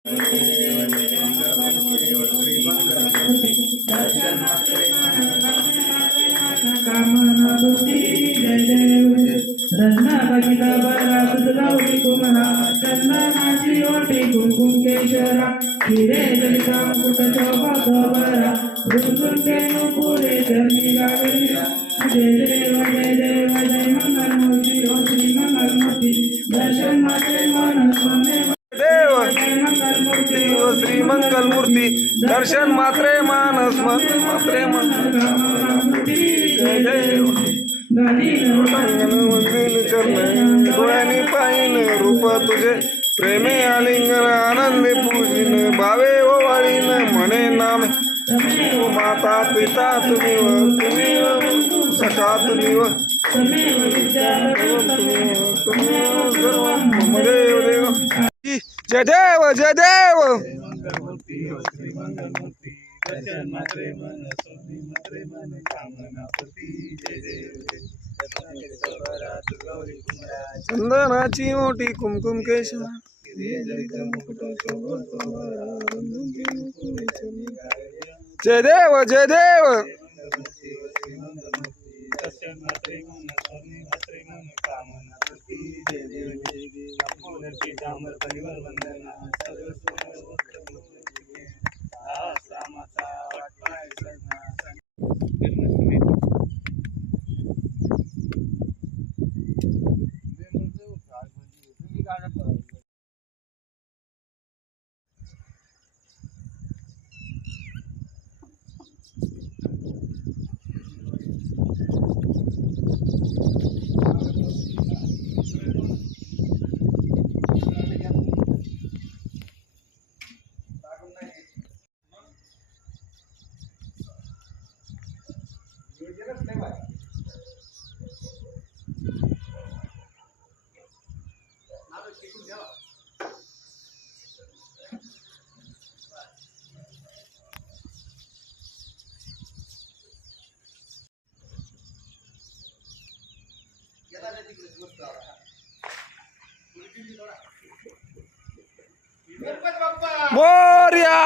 रत्ना बघितला बरा सुधरावली कुमरा चंदनाची ओटी कुंकुम केशरा हिरे जलिता मुकुट शोभा गबरा रुंजुंके नुपुरे चरणी गागरी जय देव जय देव जय मंगलमूर्ती ओ श्री मंगलमूर्ती दर्शन मात्रे मन स्वामी देव मंगलमूर्ती ओ श्री मंगलमूर्ती दर्शन मात्रे मानस मात्रे मंगलमूर्ती जय देव डोळ्यानी पाहिन रूप तुझे प्रेमे आलिंगन आनंदे पूजिन भावे ओवाळीन म्हणे नाम माता पिता तुम्ही सखा तुम्ही देव देव जय देव जय देव चंदनाची ओटी कुमकुम केशरा जय देव जय देव मोर्या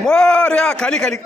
मोर्या खाली खाली